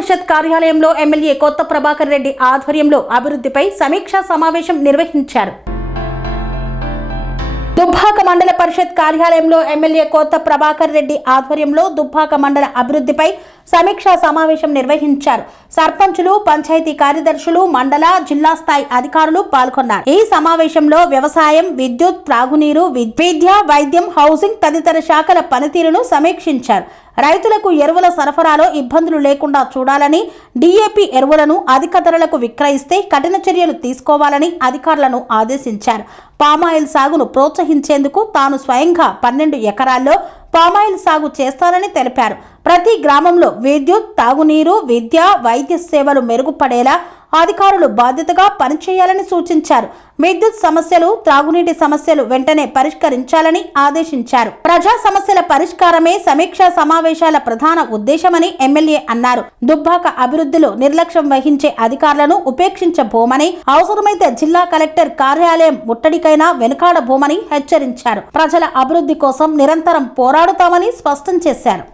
పరిషత్ కార్యాలయంలో ఎమ్మెల్యే కొత్త ప్రభాకర్ రెడ్డి ఆధ్వర్యంలో అభివృద్ధిపై సమీక్షా సమావేశం నిర్వహించారు. దుబ్బాక మండల పరిషత్ కార్యాలయంలో ఎమ్మెల్యే కొత్త ప్రభాకర్ రెడ్డి ఆధ్వర్యంలో దుబ్బాక మండల అభివృద్ధిపై సమీక్షా సమావేశం నిర్వహించారు. సర్పంచులు, పంచాయతీ కార్యదర్శులు, మండల, జిల్లా స్థాయి అధికారులు పాల్గొన్నారు. ఈ సమావేశంలో వ్యవసాయం, విద్యుత్, త్రాగునీరు, విద్య, వైద్యం, హౌసింగ్ తదితర శాఖల పనితీరును సమీక్షించారు. రైతులకు ఎరువుల సరఫరాలో ఇబ్బందులు లేకుండా చూడాలని, డిఏపి ఎరువులను అధిక ధరలకు విక్రయిస్తే కఠిన చర్యలు తీసుకోవాలని అధికారులను ఆదేశించారు. పామాయిల్ సాగును ప్రోత్సహించేందుకు తాను స్వయంగా 12 ఎకరాల్లో పామాయిల్ సాగు చేస్తానని తెలిపారు. ప్రతి గ్రామంలో విద్యుత్, తాగునీరు, విద్య, వైద్య సేవలు మెరుగుపడేలా అధికారులు బాధ్యతగా పనిచేయాలని సూచించారు. విద్యుత్ సమస్యలు, త్రాగునీటి సమస్యలు వెంటనే పరిష్కరించాలని ఆదేశించారు. ప్రజా సమస్యల పరిష్కారమే సమీక్షా సమావేశాల ప్రధాన ఉద్దేశమని ఎమ్మెల్యే అన్నారు. దుబ్బాక అభివృద్ధిలో నిర్లక్ష్యం వహించే అధికారులను ఉపేక్షించబోమని, అవసరమైతే జిల్లా కలెక్టర్ కార్యాలయం ముట్టడికైనా వెనుకాడబోమని హెచ్చరించారు. ప్రజల అభివృద్ధి కోసం నిరంతరం పోరాడుతామని స్పష్టం చేశారు.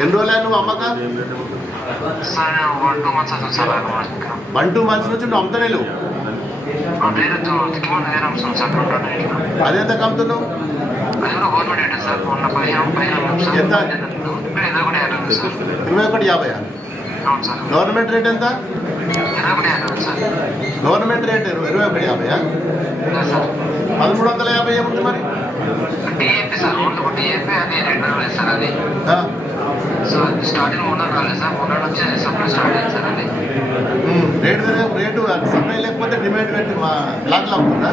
ఎన్ని రోజులు నువ్వు అమ్మక 1-2 months నుంచి నువ్వు అమ్ముతానే లేవు. అదెంత అమ్ముతున్నావు? ఎంత? 21.50. గవర్నమెంట్ రేట్ ఎంత? Government rate 21.50. 1350 ఏముంది మరి? రేటు సప్లై లేకపోతే డిమాండ్ పెట్టి మా బ్లాక్లో అవుతుందా?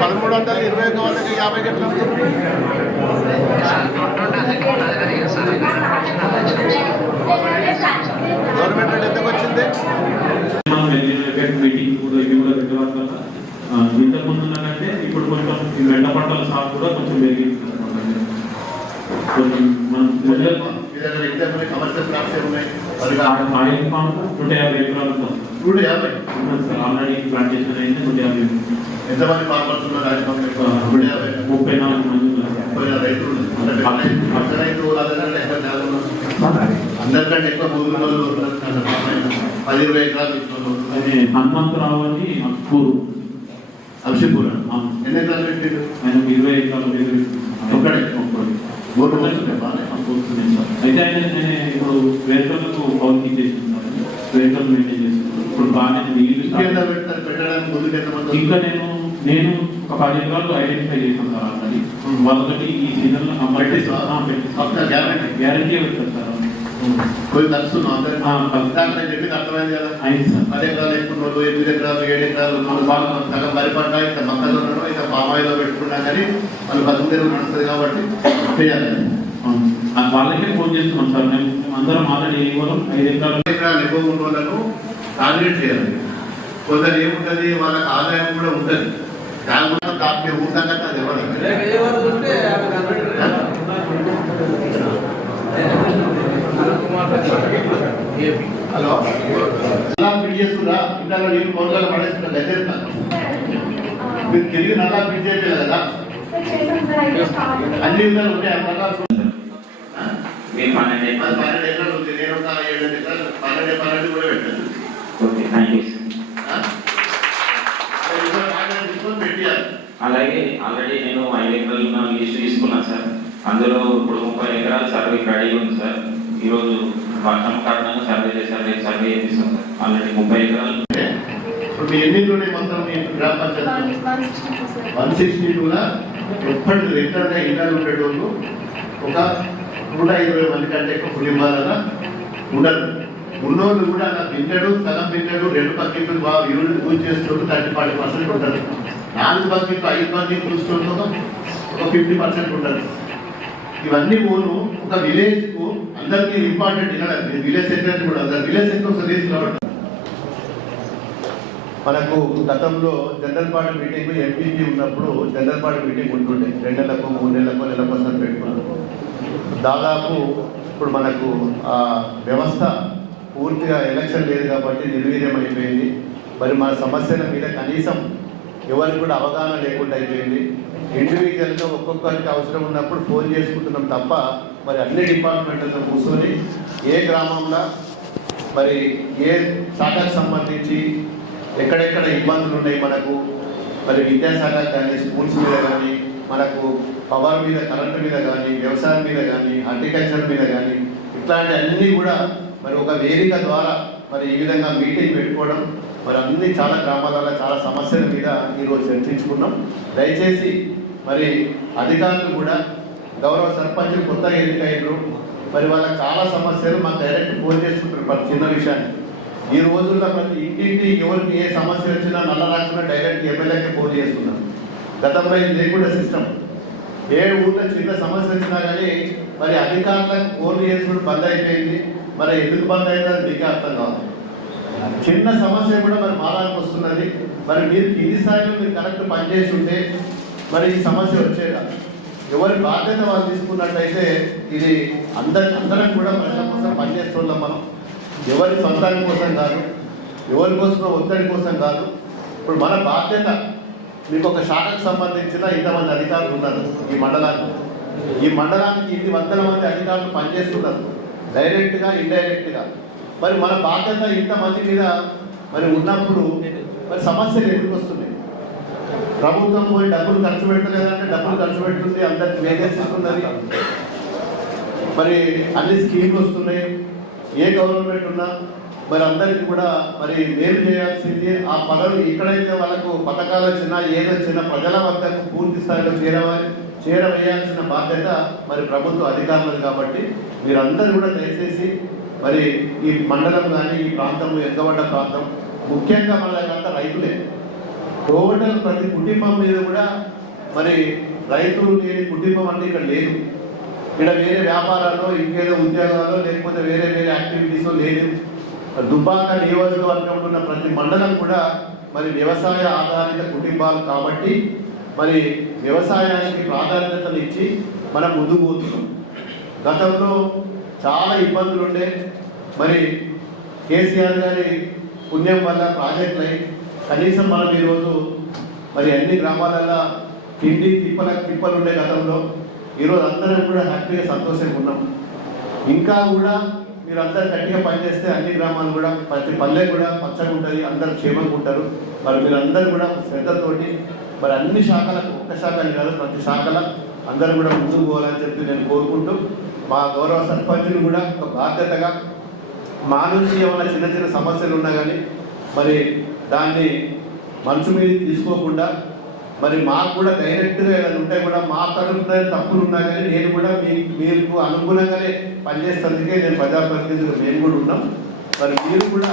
మరి 1321 వాళ్ళకి 50 ఎట్లా అవుతుంది? గవర్నమెంట్ రేట్ ఎంతకు వచ్చింది? ఇంతకుముందు ఉన్నదంటే ఇప్పుడు కొంచెం వెంట పంటల సాగు కూడా కొంచెం పెరిగింది. కొంచెం మనం ఆయిల్ పాంప్ 150 ఎకరాలు ఆల్రెడీ ప్లాంటేషన్ అయింది. 150. ఎంతమంది ఫార్మర్స్ ఉన్నారు? 34 మంది అందరికంటే ఎక్కువ భూమి 10-20 ఎకరాలు. హనుమంతరావు అని అక్కూరు అభిషేకూర ఎన్ని ఎకరాలు పెట్టాడు? ఆయన 20 ఎకరాలు అయితే ఆయన ఇప్పుడు వేటర్లకు పౌరుకి చేస్తున్నాను. వేటర్లు మెయింటైన్ చేస్తున్నాను. ఇప్పుడు బాగానే నీళ్ళు ఇంకా నేను ఒక 10 ఎకరాలు ఐడెంటిఫై చేశాను సార్. ఆల్రెడీ వాళ్ళకి ఈ సీజన్లో గ్యారంటీ పెట్టారు సార్. కొంచెం తెలుస్తున్నాం అందరికీ చెప్పింది అర్థమైంది కదా. 10 ఎకరాలు ఎక్కువ 8 ఎకరాలు 7 ఎకరాలు సగం వరి పంట ఇంకా మొక్కలు ఉండడం ఇంకా పామాయిలో పెట్టుకున్నా కానీ వాళ్ళు బతుకు నడుస్తుంది కాబట్టి చేయాలి. వాళ్ళకే ఫోన్ చేస్తున్నాం సార్. మేము అందరం ఆల్రెడీ 5 ఎకరాలు ఎక్కువ ఉన్న వాళ్ళను టార్గెట్ చేయాలి. కొందరు ఏముంటుంది, వాళ్ళకి ఆదాయం కూడా ఉంటుంది. దాని ఊసంగా అది ఎవరు హలో నల్లా ఫిట్ చేసుకురా. ఇంట్లో నీళ్ళు కొనుగోలు పడేస్తున్నా గద్దె మీరు తిరిగి నల్లా ఫిట్ చేయలేదు కదా? అన్ని విధాలు ఉంటాయి. 12 ఎకరాలు ఉంది. నేను 7 ఎకరాలు 12 కూడా పెట్టాను. అలాగే ఆల్రెడీ నేను 5 ఎకరాలు లిస్ట్ తీసుకున్నాను సార్. అందులో ఇప్పుడు 30 ఎకరాలు సర్వే రెడీ ఉంది సార్. ఈరోజు వర్షం కారణంగా సర్వే చేశారు. రేపు సర్వే చేపిస్తాం సార్. ఆల్రెడీ 30 ఎకరాలు. ఇప్పుడు ఎన్ని మొత్తం గ్రామ పంచాయతీ 162 ఎప్పటి రెగ్యులర్గా ఇళ్ళలు ఉండేటోళ్ళు ఒక 120 మంది కంటే ఎక్కువ కుటుంబాలన ఉండరు. ఉన్నోళ్ళు కూడా అలా పింఛడు, సగం పింఛడు, 2 బకెట్లు బాగా ఇరువులు పూజ చేసేటోళ్ళు 30-40% ఉంటారు. 4 బకెట్లు 5 బకెట్లు చూసేటోళ్ళు ఒక 50% ఉంటారు. ఇవన్నీ పోను ఒక విలేజ్ కు అందరికీ ఇంపార్టెంట్. ఇలా విలేజ్ సెక్రటరీ కూడా విలేజ్ సెక్రటరీ ఒకసారి తీసుకురావడం. మనకు గతంలో జనరల్ పార్టీ మీటింగ్ ఎంపీపీ ఉన్నప్పుడు జనరల్ పార్టీ మీటింగ్ ఉంటుండే. 2 నెలలకు 3 నెలలకు నెలకోసం పెట్టుకున్నాం. దాదాపు ఇప్పుడు మనకు ఆ వ్యవస్థ పూర్తిగా ఎలక్షన్ లేదు కాబట్టి నిర్వీర్యం అయిపోయింది. మరి మన సమస్యల మీద కనీసం ఎవరికి కూడా అవగాహన లేకుండా అయిపోయింది. ఇండివిజువల్గా ఒక్కొక్కరికి అవసరం ఉన్నప్పుడు ఫోన్ చేసుకుంటున్నాం తప్ప మరి అన్ని డిపార్ట్మెంట్లతో కూర్చొని ఏ గ్రామంలో మరి ఏ శాఖకు సంబంధించి ఎక్కడెక్కడ ఇబ్బందులు ఉన్నాయి మనకు, మరి విద్యాశాఖ కానీ స్కూల్స్ మీద కానీ మనకు పవర్ మీద కరెంటు మీద కానీ వ్యవసాయం మీద కానీ హార్టికల్చర్ మీద కానీ ఇట్లాంటి అన్నీ కూడా మరి ఒక వేదిక ద్వారా మరి ఈ విధంగా మీటింగ్ పెట్టుకోవడం మరి అన్ని చాలా గ్రామాలలో చాలా సమస్యల మీద ఈరోజు చర్చించుకున్నాం. దయచేసి మరి అధికారులు కూడా గౌరవ సర్పంచులు కొత్తగా ఎన్నికయ్యారు, మరి వాళ్ళకి చాలా సమస్యలు మాకు డైరెక్ట్ ఫోన్ చేసుకుంటారు ప్రతి చిన్న విషయాన్ని. ఈ రోజుల్లో ప్రతి ఇంటింటి ఎవరికి ఏ సమస్య వచ్చినా నల్ల రాకుండా డైరెక్ట్ ఎమ్మెల్యేకి ఫోన్ చేస్తున్నారు. గతంలో ఇది లేకుండా సిస్టమ్. ఏ ఊళ్ళో చిన్న సమస్య వచ్చినా కానీ మరి అధికారులకు ఫోన్ చేసుకుంటూ బంద్ అయిపోయింది. మరి ఎందుకు బంద్ అయిందో మీకే అర్థం కావాలి. చిన్న సమస్య కూడా మరి మారానికి వస్తున్నది. మరి మీరు కింది స్థాయిలో మీరు కరెక్ట్ పనిచేసి ఉంటే మరి ఈ సమస్య వచ్చేదా? ఎవరి బాధ్యత వాళ్ళు తీసుకున్నట్టయితే ఇది అందరం కూడా ప్రజల కోసం పనిచేస్తున్నాం మనం. ఎవరి సొంతాని కోసం కాదు, ఎవరి కోసం ఒత్తిడి కోసం కాదు. ఇప్పుడు మన బాధ్యత, మీకు ఒక శాఖకు సంబంధించిన ఇంతమంది అధికారులు ఉన్నారు ఈ మండలానికి. ఈ మండలానికి 800 మంది అధికారులు పనిచేస్తున్నారు డైరెక్ట్గా ఇండైరెక్ట్గా. మరి మన బాధ్యత ఇంతమంది మీద మరి ఉన్నప్పుడు మరి సమస్యలు ఎందుకు వస్తున్నాయి? ప్రభుత్వం పోయి డబ్బులు ఖర్చు పెట్టలేదంటే డబ్బులు ఖర్చు పెడుతుంది, అందరికి వేకేసి ఉన్నది, మరి అన్ని స్కీమ్లు వస్తున్నాయి. ఏ గవర్నమెంట్ ఉన్నా మరి అందరికీ కూడా మరి మేలు చేయాల్సింది. ఆ పదవి ఎక్కడైతే వాళ్ళకు పథకాలు వచ్చినా ఏదొచ్చినా ప్రజల వద్దకు పూర్తి స్థాయిలో చేరవేయాల్సిన బాధ్యత మరి ప్రభుత్వ అధికారులు. కాబట్టి మీరందరూ కూడా దయచేసి మరి ఈ మండలం కానీ ఈ ప్రాంతం ఎక్కబడ్డ ప్రాంతం ముఖ్యంగా మనకంతా రైతులే. టోటల్ ప్రతి కుటుంబం మీద కూడా మరి రైతులు లేని కుటుంబం అంటే ఇక్కడ లేదు. ఇక్కడ వేరే వ్యాపారాలు ఇంకేదో ఉద్యోగాలు లేకపోతే వేరే వేరే యాక్టివిటీస్ లేదు. దుబ్బాక నియోజకవర్గంలో ఉన్న ప్రతి మండలం కూడా మరి వ్యవసాయ ఆధారిత కుటుంబాలు కాబట్టి మరి వ్యవసాయానికి ప్రాధాన్యతలు ఇచ్చి మనం ముందుకు పోతున్నాం. గతంలో చాలా ఇబ్బందులు ఉండే, మరి కేసీఆర్ గారి పుణ్యం వల్ల ప్రాజెక్టులు అయి కనీసం మనం ఈరోజు మరి అన్ని గ్రామాలలో తిప్పలు ఉండే గతంలో. ఈరోజు అందరం కూడా హ్యాపీగా సంతోషంగా ఉన్నాం. ఇంకా కూడా మీరు అందరు గట్టిగా పనిచేస్తే అన్ని గ్రామాలు కూడా ప్రతి పల్లె కూడా పచ్చగా ఉంటుంది, అందరూ క్షేమంగా ఉంటారు. మరి మీరందరూ కూడా శ్రద్ధతోటి మరి అన్ని శాఖలకు, ఒక్క శాఖని కాదు ప్రతి శాఖల అందరూ కూడా ముందుకు పోవాలని చెప్పి నేను కోరుకుంటూ, మా గౌరవ సర్పంచులు కూడా ఒక బాధ్యతగా మా నుంచి ఏమైనా చిన్న చిన్న సమస్యలు ఉన్నా కానీ మరి దాన్ని మనసు మీద తీసుకోకుండా మరి మాకు కూడా డైరెక్ట్గా ఏదైనా ఉంటే కూడా మా తరఫున తప్పులు ఉన్నా కానీ నేను కూడా మీకు అనుగుణంగానే పనిచేసేందుకే నేను ప్రజాప్రతినిధులు మేము కూడా ఉన్నాం. మరి మీరు కూడా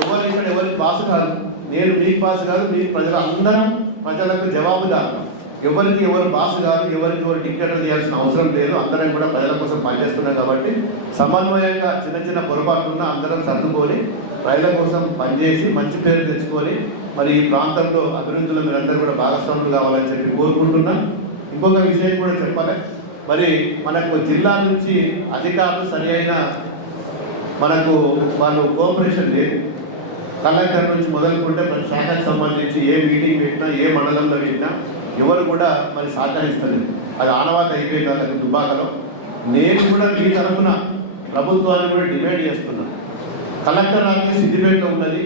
ఎవరు ఇక్కడ ఎవరికి బాస్ కాదు, నేను మీకు బాస్ కాదు, మీ అందరం ప్రజలకు జవాబుదారు. ఎవరికి ఎవరు బాస్ కాదు, ఎవరికి ఎవరు డిక్టేటర్ చేయాల్సిన అవసరం లేదు. అందరం కూడా ప్రజల కోసం పనిచేస్తున్నాం కాబట్టి సమన్వయంగా చిన్న చిన్న పొరపాటున్నా అందరం సర్దుకొని ప్రజల కోసం పనిచేసి మంచి పేరు తెచ్చుకొని మరి ఈ ప్రాంతంలో అభివృద్ధిలో మీరందరూ కూడా భాగస్వాములు కావాలని చెప్పి కోరుకుంటున్నాం. ఇంకొక విషయం కూడా చెప్పాలి, మరి మనకు జిల్లా నుంచి అధికారులు సరి అయిన మనకు వాళ్ళు కోఆపరేషన్ లేదు. కలెక్టర్ నుంచి మొదలుకుంటే ప్రతి శాఖకు సంబంధించి ఏ మీటింగ్ పెట్టినా ఏ మండలంలో పెట్టినా ఎవరు కూడా మరి సహకరిస్తారు. అది ఆనవాత అయిపోయింది వాళ్ళకి దుబ్బాకలో. నేను కూడా మీ తరఫున ప్రభుత్వాన్ని కూడా డిమాండ్ చేస్తున్నాను. కలెక్టర్ ఆఫీస్ సిద్దిపేటలో ఉన్నది,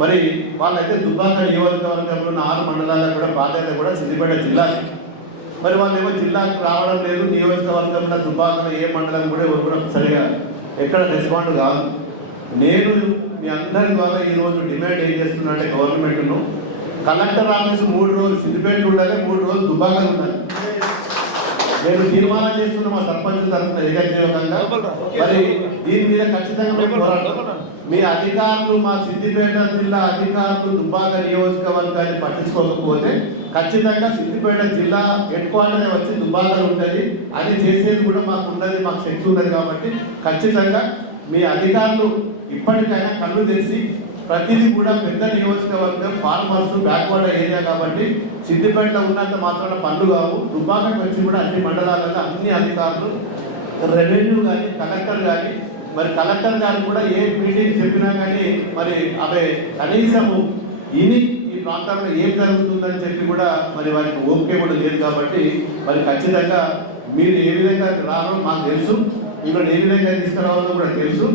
మరి వాళ్ళైతే దుబ్బాక నియోజకవర్గంలో ఉన్న 6 మండలాలకు కూడా బాధ్యత కూడా సిద్దిపేట జిల్లాకి. మరి వాళ్ళు ఏమో జిల్లాకు రావడం లేదు, నియోజకవర్గంలో దుబ్బాకలో ఏ మండలం కూడా ఎవరు కూడా సరిగా ఎక్కడ రెస్పాండ్ కాదు. నేను మీ అందరి ద్వారా ఈరోజు డిమాండ్ ఏం చేస్తున్నా గవర్నమెంట్ను, కలెక్టర్ ఆఫీసు 3 రోజులు సిద్దిపేటలో ఉండాలి, 3 రోజులు దుబ్బాకలో ఉండాలి. నేను తీర్మానం చేస్తున్నా మా సర్పంచ్ తరఫున ఏకగ్రీవంగా. మరి దీని మీద ఖచ్చితంగా మేము పోరాడతాం. మీ అధికారులు మా సిద్దిపేట జిల్లా అధికారులు దుబ్బాక నియోజకవర్గాన్ని పట్టించుకోకపోతే ఖచ్చితంగా సిద్దిపేట జిల్లా హెడ్ క్వార్టర్ వచ్చి దుబ్బాకలో ఉంటుంది. అది చేసేది కూడా మాకు ఉన్నది, మాకు శక్తి ఉన్నది. కాబట్టి ఖచ్చితంగా మీ అధికారులు ఇప్పటికైనా కళ్ళు తెరిచి ప్రతిదీ కూడా పెద్ద నియోజకవర్గం ఫార్మర్స్ బ్యాక్వర్డ్ ఏరియా కాబట్టి సిద్దిపేటలో ఉన్నంత మాత్రాన పనులు కావు. దుబ్బాకకు వచ్చి కూడా అన్ని మండలాలలో అన్ని అధికారులు రెవెన్యూ కానీ కలెక్టర్ కానీ మరి కలెక్టర్ గారు కూడా ఏ మీటింగ్ చెప్పినా కానీ మరి అవి కనీసము ఇని ఈ ప్రాంతంలో ఏం జరుగుతుందని చెప్పి కూడా మరి వారికి ఓపిక కూడా లేదు కాబట్టి మరి ఖచ్చితంగా మీరు ఏ విధంగా రావాలో మాకు తెలుసు, ఇక్కడ ఏ విధంగా తీసుకురావాలో కూడా తెలుసు.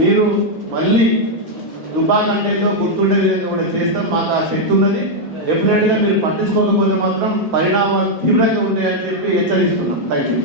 మీరు మళ్ళీ దుబ్బాక కంటెంట్లో గుర్తుండే విధంగా కూడా చేస్తాం, మాకు ఆ శక్తి ఉన్నది. డెఫినెట్గా మీరు పట్టించుకోకపోతే మాత్రం పరిణామాలు తీవ్రంగా ఉంటాయని చెప్పి హెచ్చరిస్తున్నాం. Thank you.